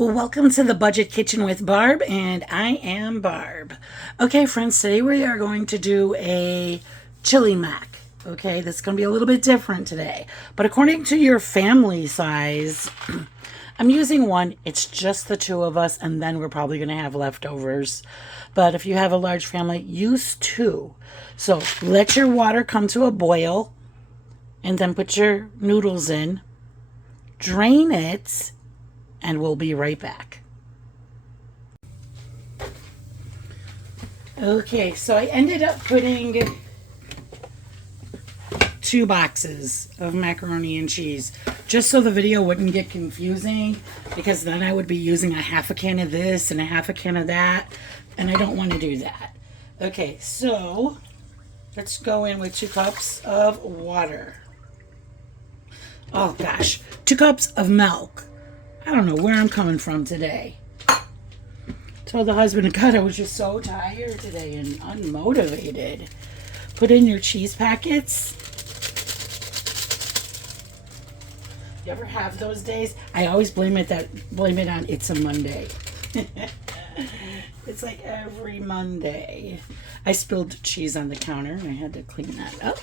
Welcome to the Budget Kitchen with Barb, and I am Barb. Okay, friends, today we are going to do a chili mac. Okay, this is going to be a little bit different today, but according to your family size, I'm using one. It's just the two of us, and then we're probably going to have leftovers. But if you have a large family, use two. So let your water come to a boil, and then put your noodles in, drain it, and we'll be right back. Okay, so I ended up putting 2 boxes of macaroni and cheese just so the video wouldn't get confusing, because then I would be using a half a can of this and a half a can of that, and I don't want to do that. Okay, so let's go in with 2 cups of water. Oh gosh, 2 cups of milk. I don't know where I'm coming from today. Told the husband, God, I was just so tired today and unmotivated. Put in your cheese packets. You ever have those days? I always blame it on it's a Monday. It's like every Monday. I spilled cheese on the counter and I had to clean that up.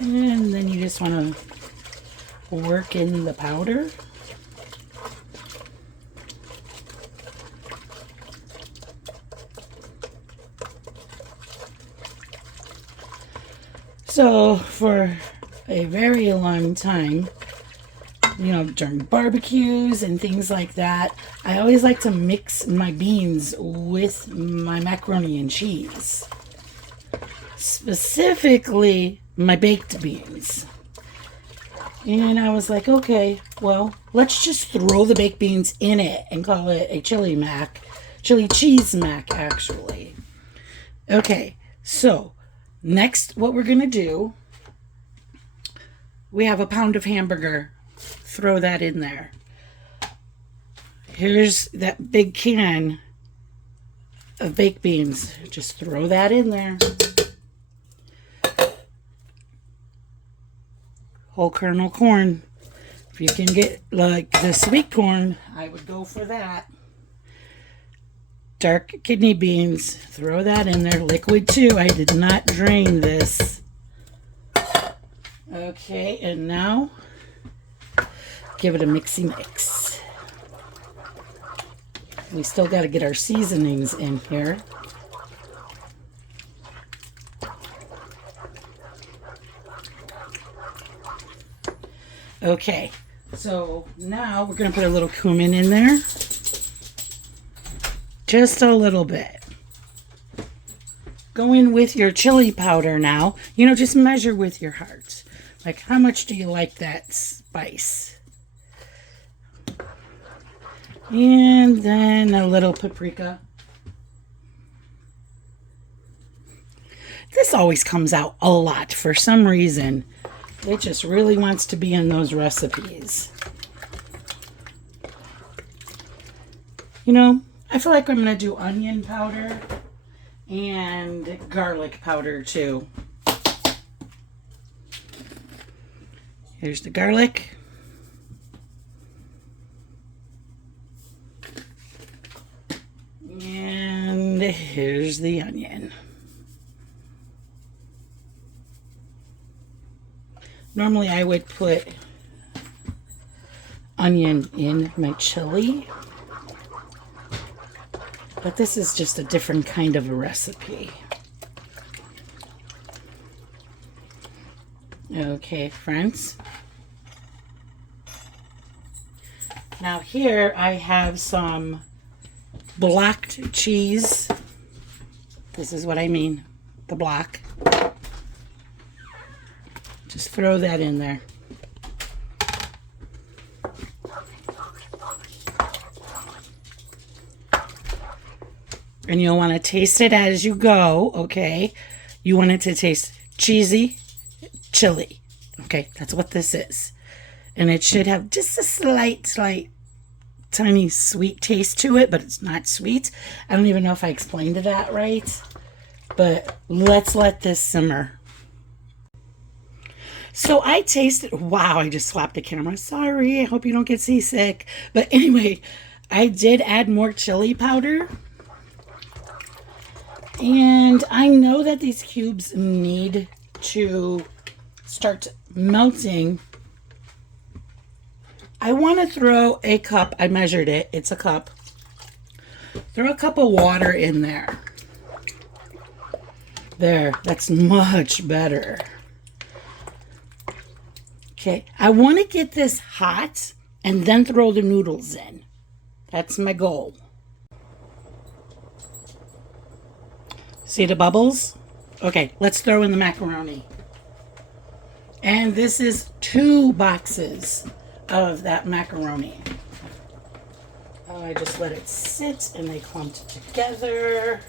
And then you just want to work in the powder. So for a very long time, during barbecues and things like that, I always like to mix my beans with my macaroni and cheese. Specifically, my baked beans. And I was like, okay, well, let's just throw the baked beans in it and call it a chili cheese mac, actually. Okay, so next, what we're going to do, we have a pound of hamburger. Throw that in there. Here's that big can of baked beans. Just throw that in there. Whole kernel corn. If you can get like the sweet corn, I would go for that. Dark kidney beans, throw that in there. Liquid too. I did not drain this. Okay, and now give it a mixy mix. We still got to get our seasonings in here. Okay, so now we're going to put a little cumin in there. Just a little bit. Go in with your chili powder now. Just measure with your heart. Like, how much do you like that spice? And then a little paprika. This always comes out a lot for some reason. It just really wants to be in those recipes. I feel like I'm going to do onion powder and garlic powder too. Here's the garlic. And here's the onion. Normally I would put onion in my chili, but this is just a different kind of a recipe. Okay, friends. Now here I have some blocked cheese. This is what I mean, the block. Just throw that in there. And you'll want to taste it as you go, okay? You want it to taste cheesy, chili. Okay, that's what this is. And it should have just a slight, tiny sweet taste to it, but it's not sweet. I don't even know if I explained that right. But let's let this simmer. So I tasted, wow, I just slapped the camera. Sorry, I hope you don't get seasick. But anyway, I did add more chili powder. And I know that these cubes need to start melting. I want to throw a cup. I measured it. It's a cup. Throw a cup of water in there. There, that's much better. Okay, I want to get this hot and then throw the noodles in. That's my goal. See the bubbles? Okay, let's throw in the macaroni. And this is 2 boxes of that macaroni. Oh, I just let it sit and they clumped together.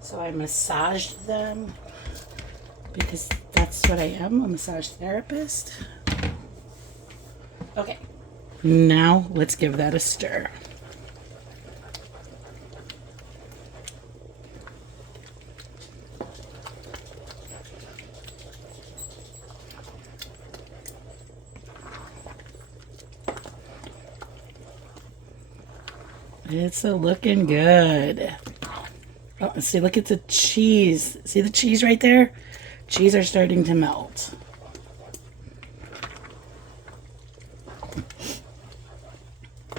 So I massaged them because that's what I am, a massage therapist. Okay, now let's give that a stir. It's looking good. Oh, see, look at the cheese. See the cheese right there? Cheese are starting to melt.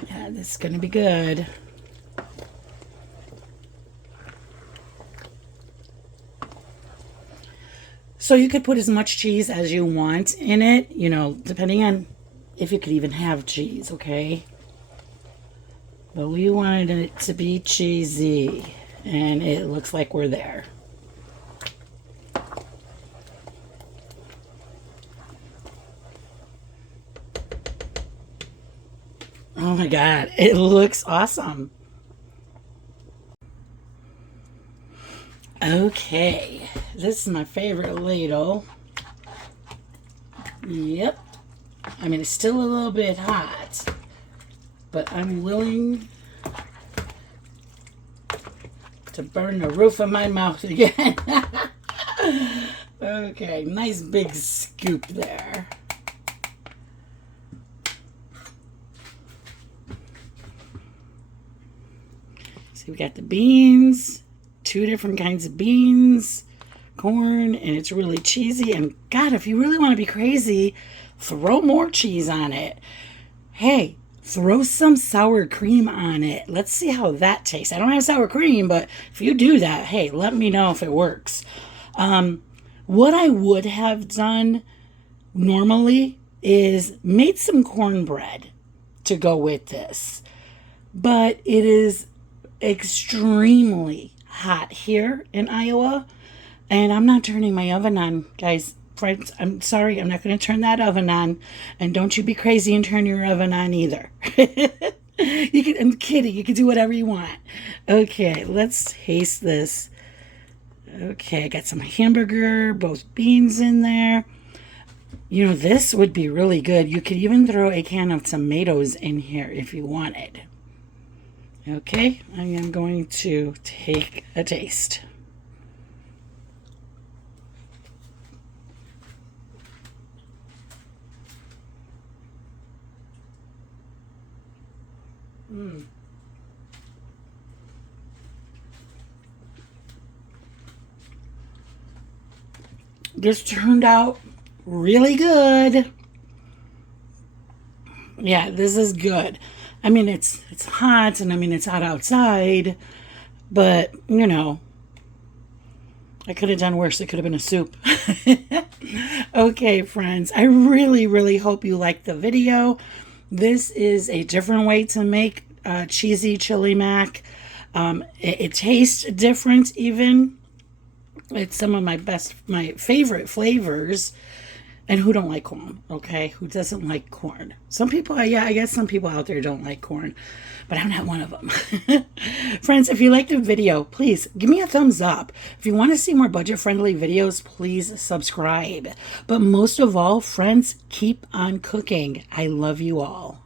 Yeah, this is going to be good. So you could put as much cheese as you want in it, you know, depending on if you could even have cheese, okay? But we wanted it to be cheesy, and it looks like we're there. Oh my God, it looks awesome. Okay, this is my favorite ladle. Yep. I mean, it's still a little bit hot, but I'm willing to burn the roof of my mouth again. Okay, nice big scoop there. See, we got the beans, 2 different kinds of beans, corn, and it's really cheesy. And God, if you really want to be crazy, throw more cheese on it. Hey, throw some sour cream on it. Let's see how that tastes. I don't have sour cream, but if you do that, hey, let me know if it works. What I would have done normally is made some cornbread to go with this. But it is extremely hot here in Iowa, and I'm not turning my oven on, guys. Friends, I'm sorry, I'm not going to turn that oven on, and don't you be crazy and turn your oven on either. I'm kidding, you can do whatever you want. Okay, let's taste this. Okay, I got some hamburger, both beans in there. You know, this would be really good. You could even throw a can of tomatoes in here if you wanted. Okay, I am going to take a taste. This turned out really good. Yeah, this is good. I mean, it's hot, and I mean, it's hot outside, but, you know, I could have done worse. It could have been a soup. Okay, friends, I really, really hope you liked the video. This is a different way to make cheesy chili mac. It tastes different even. It's some of my favorite flavors. And who don't like corn, okay? Who doesn't like corn? Some people, yeah, I guess some people out there don't like corn, but I'm not one of them. Friends, if you liked the video, please give me a thumbs up. If you want to see more budget-friendly videos, please subscribe. But most of all, friends, keep on cooking. I love you all.